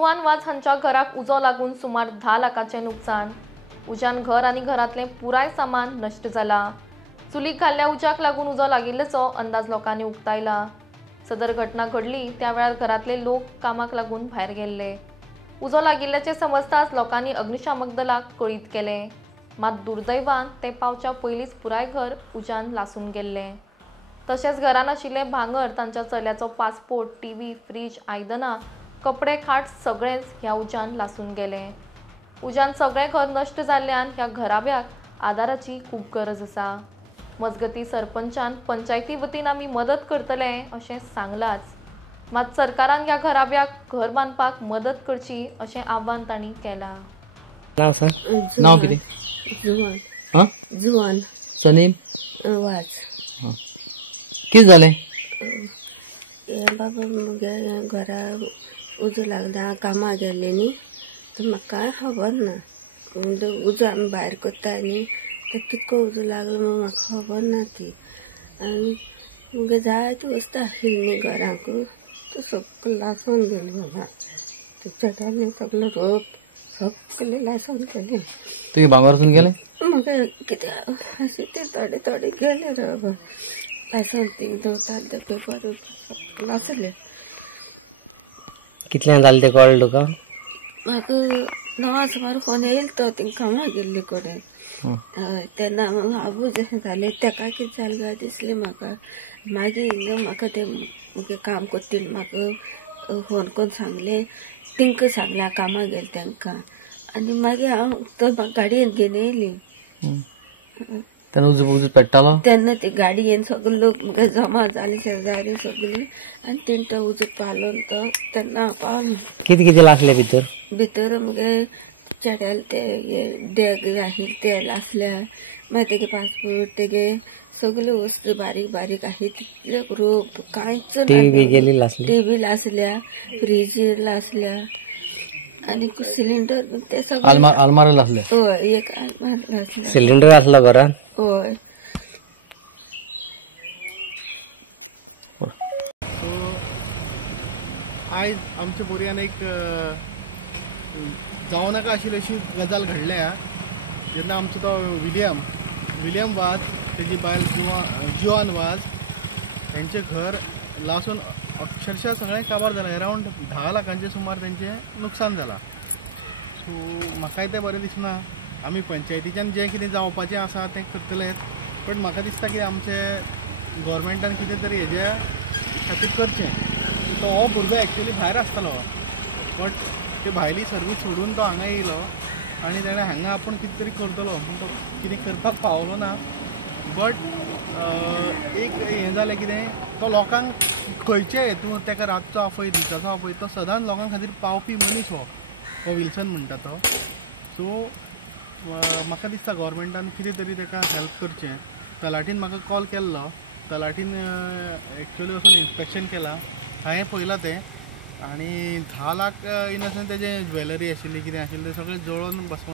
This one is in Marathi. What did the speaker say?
जुवान वाझ हांच्या घराक उजो लागून सुमार 10 लाखांचे नुकसान। उज्यान घर आणि घरातले पुराय सामान नष्ट जाला। चुलीक घाल्ल्या उज्याक लागून उजो लागिल्ल्याचो अंदाज लोकांनी उक्तायला। सदर घटना घडली त्या वेळार घरातले लोक कामाक लागून भायर गेल्ले। उजो लागिल्ल्याचे समजताच लोकांनी अग्निशामक दलाक कळीत केले, मात दुर्दैवान ते पावच्या पयलींच पुराय घर उज्यान लासून गेल्ले। तशेंच घरान आशिल्ले भांगर, तांच्या चल्याचो पासपोर्ट, टीव्ही, फ्रीज, आयदनां, कपडे, खाट सगळेंच ह्या उज्यान लासून गेले। उज्यान सगळे घर नष्ट जाल्ल्यान ह्या घराब्याक आदाराची खूब गरज आसा। मजगती सरपंचान पंचायती वतीन आमी मदत करतले अशें सांगलाच, मात सरकारान ह्या घराब्याक घर बांदपाक मदत करची अशें आव्हान तांणी केलां। नाव सांग। नाव कितें? जुवान। हां जुवान। सनेम? वाझ। कितें जालें? बाबा म्हगे घरा उजो लागला, हांव कामाक गेल्लें न्ही, तर म्हाका कांय खबर ना। उजो आमी भायर करता न्ही, तर कितको उजो लागलो म्हूण म्हाका खबर ना ती। आनी म्हगे जायती वस्त आशिल्ली न्ही घराक, तो सगळें लासून गेली बाबा। चेड्यान सगळो रोप सगळें लासून गेलें। तुगे भांगर वचून गेलें? म्हाका कितें अशें ते थोडे थोडे गेले रे बाबा, लासून ती दवरताले ते पेपर लासले। कितल्यान जालें तें कळ्ळें तुका? म्हाका 9 सुमार फोन येयलो तो थिंगा कामाक गेल्ले कडेन। हय, तेन्ना हांव जशें जालें तेका कितें जालें काय दिसलें म्हाका। मागीर म्हाका ते मुगे काम करतले म्हाका फोन करून सांगलें, तिंका सांगलें हांव कामाक गेलें तेंकां। आनी मागीर हांव तो गाडयेन घेवन येयली। तेन्ना उजो पेट्टालो? तेन्ना ती गाडयेन सगळे लोक मुगे जमा जाले, शेजारी सगळीं, आनी तेणी तो उजो पालोवन तो तेन्ना हांव पावलें। कितें कितें लासलें भितर? भितर मुगे चेड्याले ते बॅग आशिल्ले ते लासल्या, मागीर तेगे पासपोर्ट, तेगे सगल्यो वस्तू बारीक बारीक आशिल्ले तितले रोप कांयच ना। टीव्ही लासल्या, फ्रीज लासल्या, आनी सिलिंडर ते सगळे आलमार लासले। हय, एक आलमार लासल्या। सिलिंडर आसलो घरान? हय। आयज आमच्या बोरयान एक जावं नाका आशिल्ली अशी गजाल घडल्या, जेन्ना आमचो तो विलियम वाझ, तेजी बायल जुवान वाझ, तेंचें घर लासून अक्षरशः सगळें काबार जालां। अरावंड 10 लाखांचे सुमार तेंचें नुकसान जालां। सो म्हाकाय तें बरें दिसना। आमी पंचायतीच्यान जें कितें जावपाचें आसा तें करतलेच, पण म्हाका दिसता की आमचे गव्हर्मेंटान कितें तरी हेजे खातीर करचें। तो हो भुरगो एक्चुअली भायर आसतालो, बट ते भायली सर्वीस सोडून तो हांगा येयलो आनी ताणें हांगा आपूण कितें तरी करतलो पूण तो कितें करपाक पावलो ना। बट एक हें जालें कितें, तो लोकांक खंयचे हेतून ताका रातचो आपय दिसाचो आपय तो सदांच लोकां खातीर पावपी मनीस हो विल्सन म्हणटा तो। सो म्हाका दिसता गव्हर्मेंटान कितें तरी ताका हेल्प करचें। तलाटीन म्हाका कॉल केल्लो, तलाटीन एक्चुअली वचून इन्स्पेक्शन केलां, हांवें पळयलां तें, आनी 10 लाख इन द सेन्स तेजें ज्वेलरी आशिल्ली कितें आशिल्लें तें सगळें जळोवन बसोवन